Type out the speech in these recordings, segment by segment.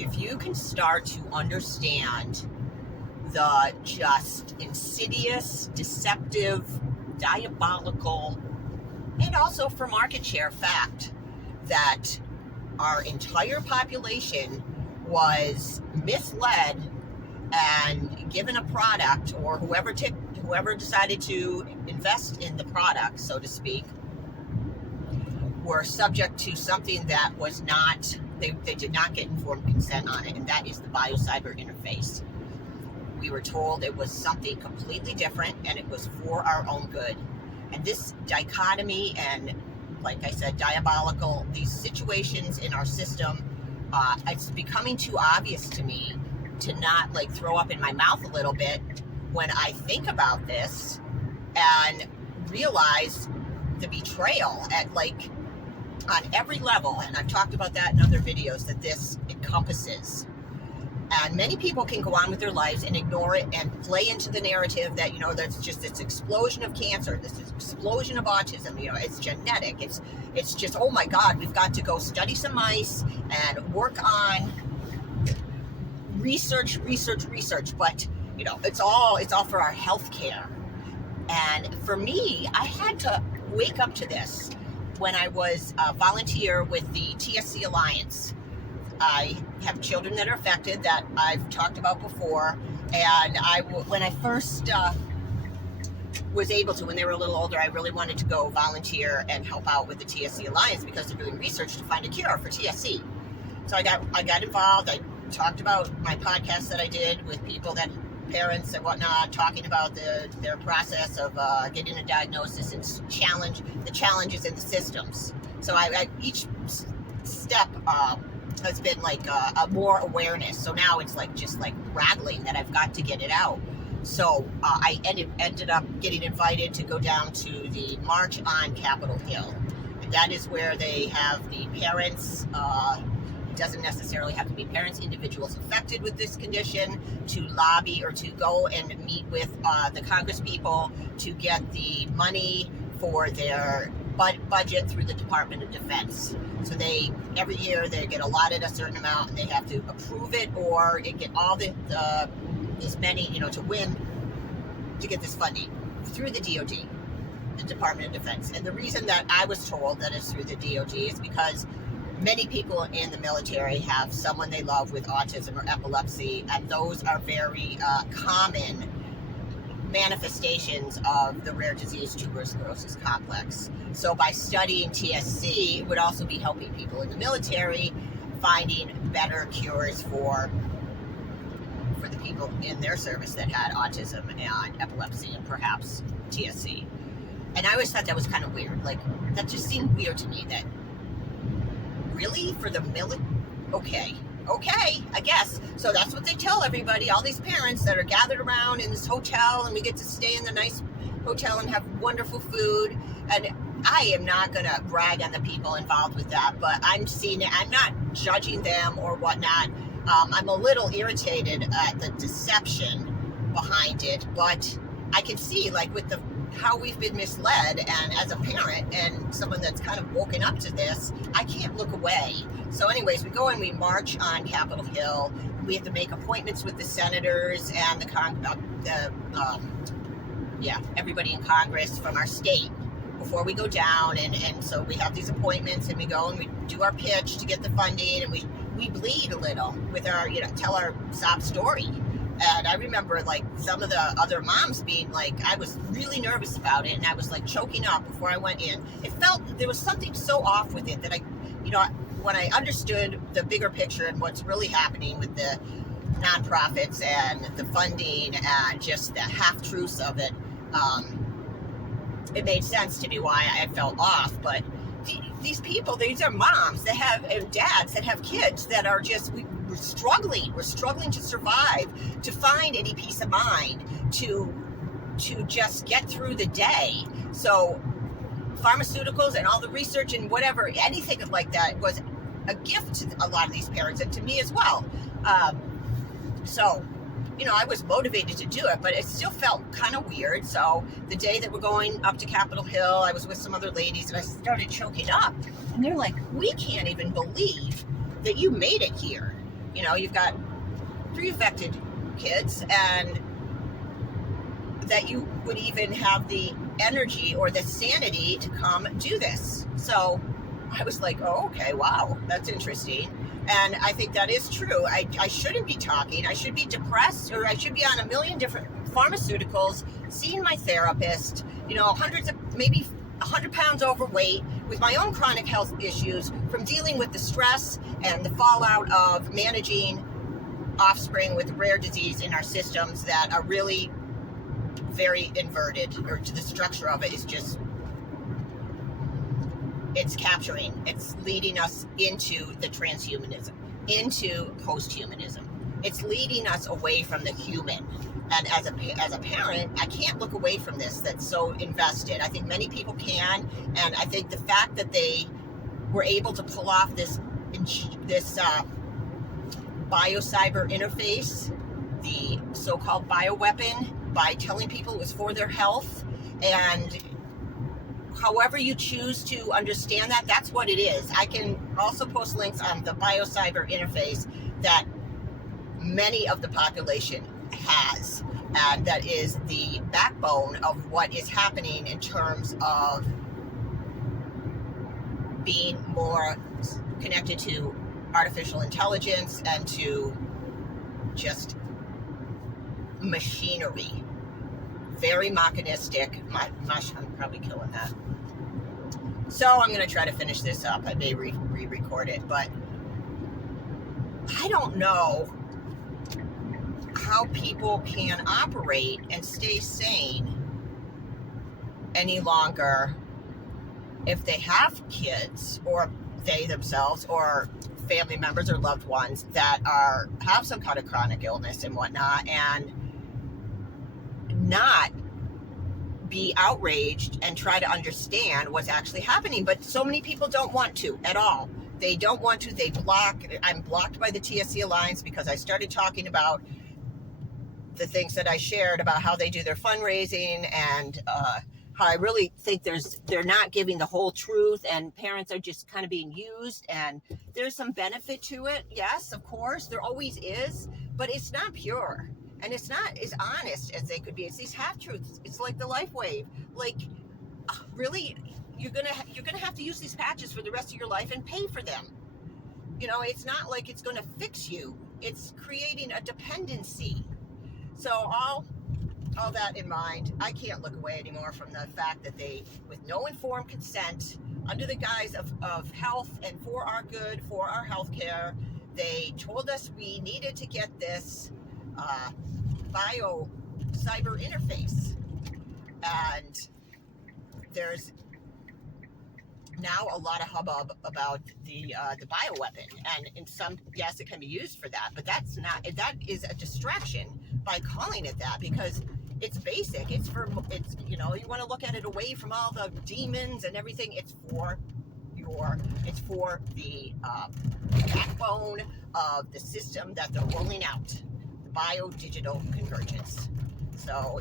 if you can start to understand the just insidious, deceptive, diabolical, and also for market share fact that our entire population was misled and given a product, or whoever decided to invest in the product, so to speak, were subject to something that was not, they did not get informed consent on it, and that is the biocyber interface. We were told it was something completely different and it was for our own good. And this dichotomy and, like I said, diabolical, these situations in our system, it's becoming too obvious to me to not like throw up in my mouth a little bit when I think about this and realize the betrayal at like on every level. And I've talked about that in other videos that this encompasses. And many people can go on with their lives and ignore it and play into the narrative that, that's just this explosion of cancer, this explosion of autism, it's genetic. It's just, oh my God, we've got to go study some mice and work on research. But, it's all for our health care. And for me, I had to wake up to this when I was a volunteer with the TSC Alliance. I have children that are affected that I've talked about before, and when I first was able to, when they were a little older, I really wanted to go volunteer and help out with the TSC Alliance because they're doing research to find a cure for TSC. So I got involved. I talked about my podcast that I did with people that parents and whatnot, talking about their process of getting a diagnosis and the challenges in the systems. So each step has been like a more awareness. So now it's like just like rattling that I've got to get it out. So I ended up getting invited to go down to the march on Capitol Hill. And that is where they have the parents, it doesn't necessarily have to be parents, individuals affected with this condition, to lobby or to go and meet with the Congress people to get the money for their budget through the Department of Defense. So every year they get allotted a certain amount and they have to approve it, or get all this many, to get this funding through the DOD, the Department of Defense. And the reason that I was told that it's through the DOD is because many people in the military have someone they love with autism or epilepsy, and those are very common manifestations of the rare disease tuberous sclerosis complex. So by studying TSC, it would also be helping people in the military finding better cures for the people in their service that had autism and epilepsy and perhaps TSC. And I always thought that was kind of weird. Like, that just seemed weird to me, that really for the military? Okay, I guess. So that's what they tell everybody, all these parents that are gathered around in this hotel, and we get to stay in the nice hotel and have wonderful food. And I am not going to brag on the people involved with that, but I'm seeing it. I'm not judging them or whatnot. I'm a little irritated at the deception behind it, but I can see, like, with how we've been misled, and as a parent and someone that's kind of woken up to this, I can't look away. So anyways, we go and we march on Capitol Hill. We have to make appointments with the senators and everybody in Congress from our state before we go down, and so we have these appointments, and we go and we do our pitch to get the funding, and we bleed a little with our, tell our sob story. And I remember, like, some of the other moms being like, I was really nervous about it, and I was like choking up before I went in. It felt there was something so off with it that when I understood the bigger picture and what's really happening with the nonprofits and the funding and just the half-truths of it, it made sense to me why I felt off. But these people, these are moms that have, and dads that have kids that are just, we're struggling to survive, to find any peace of mind, to just get through the day. So pharmaceuticals and all the research and whatever, anything like that was a gift to a lot of these parents, and to me as well. So I was motivated to do it, but it still felt kind of weird. So the day that we're going up to Capitol Hill, I was with some other ladies, and I started choking up. And they're like, we can't even believe that you made it here. You know, you've got 3 affected kids, and that you would even have the energy or the sanity to come do this. So I was like, oh, okay, wow, that's interesting. And I think that is true. I shouldn't be talking. I should be depressed, or I should be on a million different pharmaceuticals, seeing my therapist, you know, hundreds of, maybe 100 pounds overweight, with my own chronic health issues from dealing with the stress and the fallout of managing offspring with rare disease in our systems that are really very inverted, or the structure of it is just, it's leading us into the transhumanism, into post-humanism. It's leading us away from the human. And as a parent, I can't look away from this. That's so invested. I think many people can, and I think the fact that they were able to pull off this biocyber interface, the so-called bioweapon, by telling people it was for their health, and however you choose to understand that, that's what it is. I can also post links on the biocyber interface that many of the population has, and that is the backbone of what is happening in terms of being more connected to artificial intelligence and to just machinery. Very mechanistic. I'm probably killing that. So I'm going to try to finish this up. I may re-record it, but I don't know how people can operate and stay sane any longer if they have kids, or they themselves, or family members or loved ones that have some kind of chronic illness and whatnot, and not be outraged and try to understand what's actually happening. But so many people don't want to at all. They don't want to. They block. I'm blocked by the TSC Alliance because I started talking about the things that I shared about how they do their fundraising, and how I really think they're not giving the whole truth, and parents are just kind of being used, and there's some benefit to it. Yes, of course, there always is, but it's not pure. And it's not as honest as they could be. It's these half-truths. It's like the life wave. Like, really, you're gonna have to use these patches for the rest of your life and pay for them. You know, it's not like it's gonna fix you. It's creating a dependency. So all that in mind, I can't look away anymore from the fact that they, with no informed consent, under the guise of health and for our good, for our health care, they told us we needed to get this biocyber interface, and there's now a lot of hubbub about the bioweapon, and in some, yes, it can be used for that, but that is a distraction by calling it that, because it's basic. It's you know, you want to look at it away from all the demons and everything. It's for the backbone of the system that they're rolling out. Biodigital Convergence. So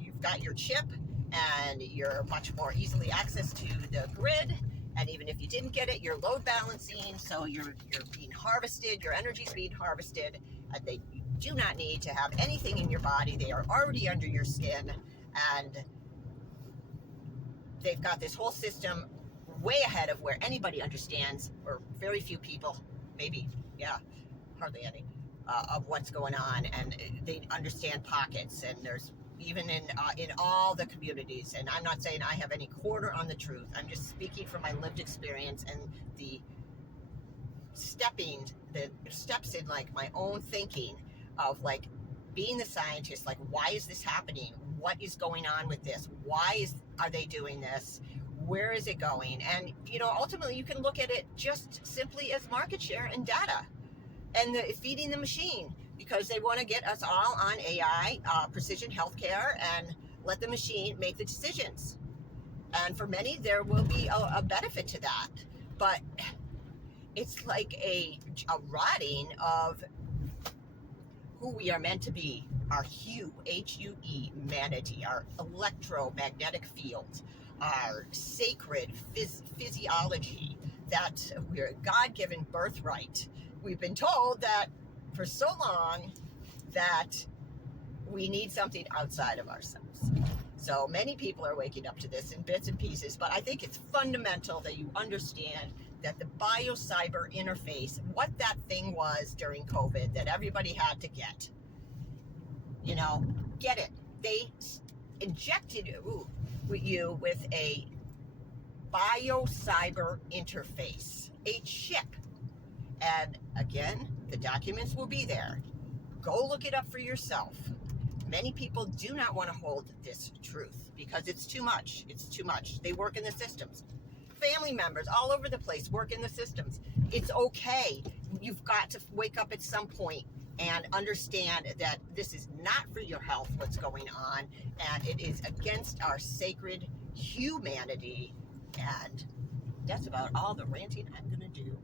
you've got your chip, and you're much more easily access to the grid, and even if you didn't get it, you're load balancing, so you're being harvested, your energy's being harvested, and they do not need to have anything in your body. They are already under your skin, and they've got this whole system way ahead of where anybody understands, or very few people, maybe, hardly any, of what's going on, and they understand pockets, and there's even in all the communities, and I'm not saying I have any quarter on the truth. I'm just speaking from my lived experience and the steps in like my own thinking of like being the scientist, like, why is this happening? What is going on with this? Are they doing this? Where is it going? And, you know, ultimately you can look at it just simply as market share and data, and feeding the machine, because they want to get us all on AI, precision healthcare, and let the machine make the decisions. And for many, there will be a benefit to that. But it's like a rotting of who we are meant to be, our hue, H-U-E, humanity, our electromagnetic field, our sacred physiology, that we're a God-given birthright. We've been told that for so long that we need something outside of ourselves. So many people are waking up to this in bits and pieces, but I think it's fundamental that you understand that the biocyber interface, what that thing was during COVID that everybody had to get, get it. They injected you with a biocyber interface, a chip. And again, the documents will be there. Go look it up for yourself. Many people do not want to hold this truth because it's too much. It's too much. They work in the systems. Family members all over the place work in the systems. It's okay. You've got to wake up at some point and understand that this is not for your health, what's going on, and it is against our sacred humanity. And that's about all the ranting I'm going to do.